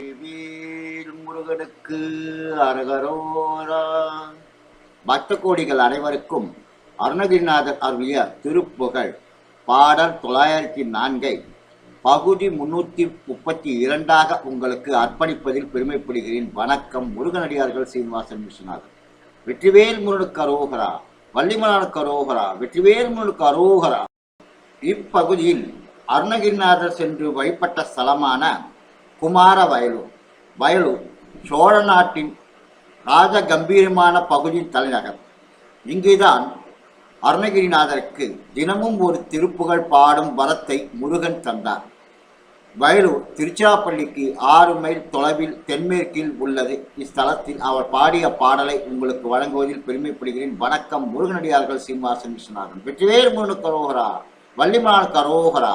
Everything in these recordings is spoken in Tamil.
வெற்றிவேல் முருகனுக்கு அரகரோரா. பக்த கோடிகள் அனைவருக்கும் அருணகிரிநாதர் அருளிய திருப்புகழ். பாடல் தொள்ளாயிரத்தி நான்கை. பகுதி முன்னூத்தி முப்பத்தி இரண்டாக உங்களுக்கு அர்ப்பணிப்பதில் பெருமைப்படுகிறேன். வணக்கம் முருகனடியார்கள் சீனிவாசன் விஸ்வநாதன் வெற்றிவேல் முருகனுக்கு அரோகரா. வள்ளிமலனுக்கு அரோகரா வெற்றிவேல் முருகனுக்கு அரோகரா. இப்பகுதியில் அருணகிரிநாதர் சென்று வழிபட்ட ஸ்தலமான குமார வயலூர் வயலூர் சோழ நாட்டின் ராஜ கம்பீரமான பகுதியின் தலைநகர். இங்குதான் அருணகிரிநாதருக்கு தினமும் ஒரு திருப்புகழ் பாடும் வரத்தை முருகன் தந்தார். வயலூர் திருச்சிராப்பள்ளிக்கு ஆறு மைல் தொலைவில் தென்மேற்கில் உள்ளது. இஸ்தலத்தில் அவர் பாடிய பாடலை உங்களுக்கு வழங்குவதில் பெருமைப்படுகிறேன். வணக்கம் முருகனடியார்கள் சீனிவாசன் விஸ்வநாதன் வெற்றிவேல் முருகன் கரோகரா. வள்ளிமலானுக்கு கரோகரா.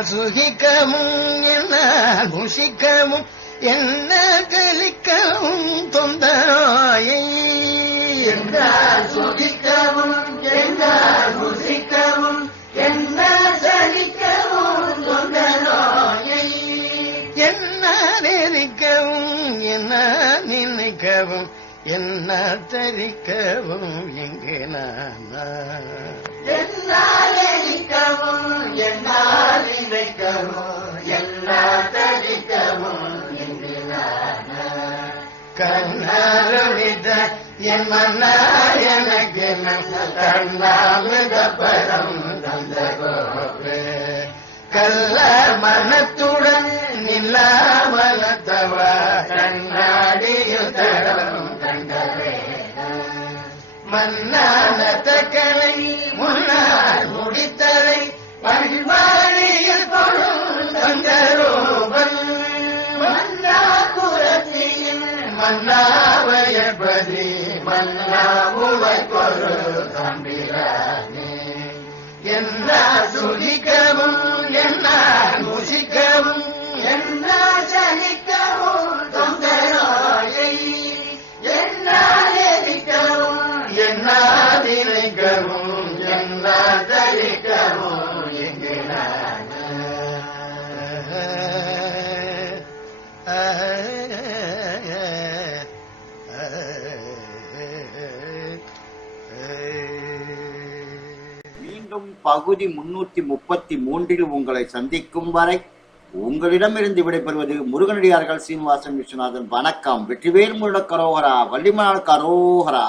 என்னால் சுகிக்கவும் என்னால் முஷிக்கவும் என்னால் கலிக்கவும் தொந்தாயை என்னால் சுகிக்கவும் என்னால் ருசிக்கவும் என்னால் சலிக்கவும் சொந்த நோயை என்னால் எரிக்கவும் என்னால் நினைக்கவும் என்னால் தரிக்கவும் எங்கே நானா? என்னால் எரிக்கவும் என்னால் இணைக்கவும் என்னால் தரிக்கவும் கண்ணாரவித என் மன்னார் எனக்கு கண்ணாமித பரம் தந்த கல்ல மனத்துடன் நில்லாமலத்தவ கண்ணாடியுதரம் கண்டவே. மன்னா மன்னாவயபதி மன்னாமுவை பொருள் தம்பிரானே. என்ன சுகிக்கவும் என்ன மீண்டும் பகுதி முன்னூத்தி முப்பத்தி மூன்றில் உங்களை சந்திக்கும் வரை உங்களிடமிருந்து விடைபெறுவது முருகனடியார்கள் சீனிவாசன் விஸ்வநாதன். வணக்கம். வெற்றிவேல் முருட கரோகரா. வள்ளிமனால் கரோகரா.